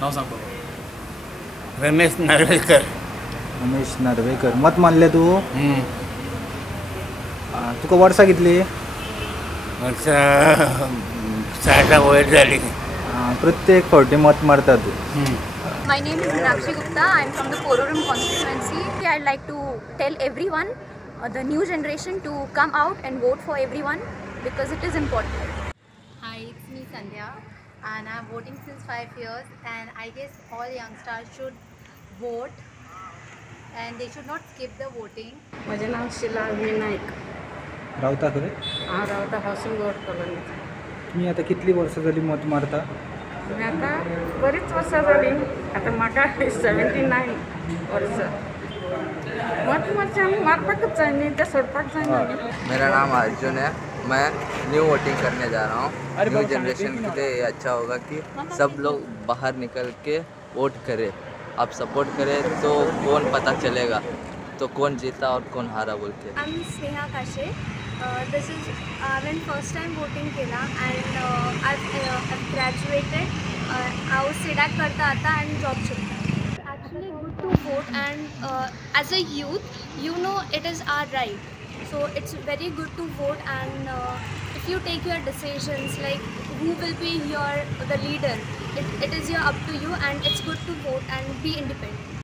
नाव सांग बाबा. रमेश नार्वेकर. रमेश नार्वेकर. मत मानले तू? हम्म. तुका वर्षा कितली? वर्षा 6 वयर झाली. प्रत्येक फावटी मत मारता तू. My name is Meenakshi Gupta. I'm from the Pororum constituency. I'd like to tell everyone, the new generation, to come out and vote for everyone because it is important. Hi, it's me Sandhya and I'm voting since 5 years, and I guess all youngsters should vote and they should not skip the voting. माझे नाव शिला अग्नी नाईक. रावता खरे? रावता housing board colony. मी आता कितली वर्ष झाली मत मारता? मी आता बरीच वर्ष झाली. आता म्हाका 79 वर्ष. मत म्हणजे आम्ही मारपाकच जाय न्ही, ते सोडपाक जायना न्ही. मेरा नाम अर्जुन है. मैं न्यू वोटिंग करने जा रहा हूँ. न्यू जनरेशन के लिए ये अच्छा होगा कि सब लोग बाहर निकल के वोट करें. आप सपोर्ट करें तो कौन पता चलेगा तो कौन जीता और कौन हारा बोल के. I'm Sneha Kashe. This is when first time voting केला and I've graduated. I was SEDAC करता आता and job शोधता. Actually good to vote and as a youth, you know it is our right. So it's very good to vote and if you take your decisions like who will be the leader, it is up to you and it's good to vote and be independent.